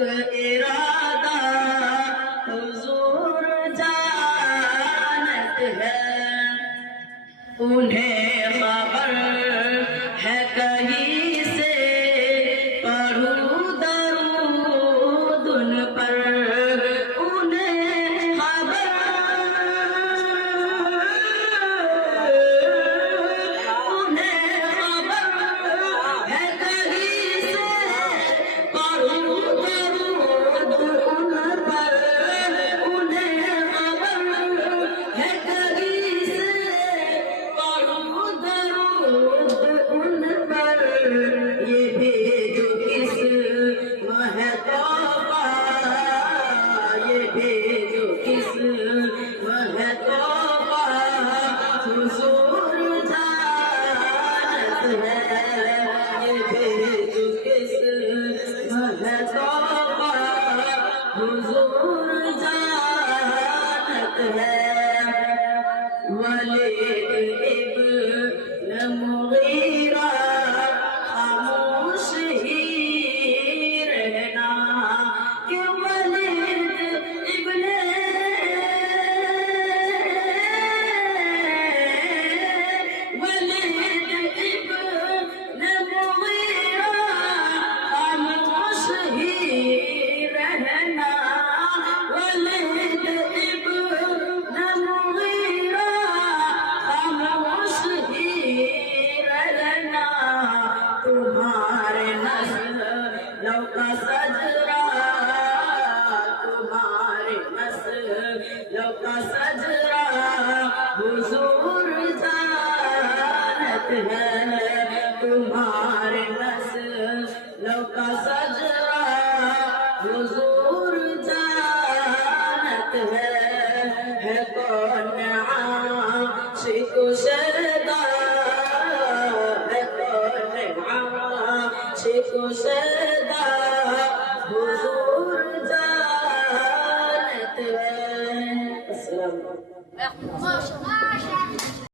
इरादा हुजूर जानत है, उन्हें खबर है कहीं से पढ़ूं दरूद उन पर, उन्हें खबर है कहीं से पढ़ूं दरूद उन पर, उन्हें खबर है कहीं से पढ़ूं दरूद उन पर। ये भेजो किस महतोबा, ये भेजो किस महतोबा, हुजूर जानत है, ये भेजो किस महतोबा, हुजूर जानत है। वलीद इब्न मुगीरा खामोश ही रहना, कि वलीद इब्न मुगीरा खामोश ही रहना, वलीद इब्न मुगीरा खामोश ही रहना। तुम्हारे नस्लों का सजरा, तुम्हारे नस्लों का सजरा हुजूर जानत है, तुम्हारे नस्लों का सजरा हुजूर जानत है कौन आशिक शरदा, है कौन आशिक शरदा, हुजूर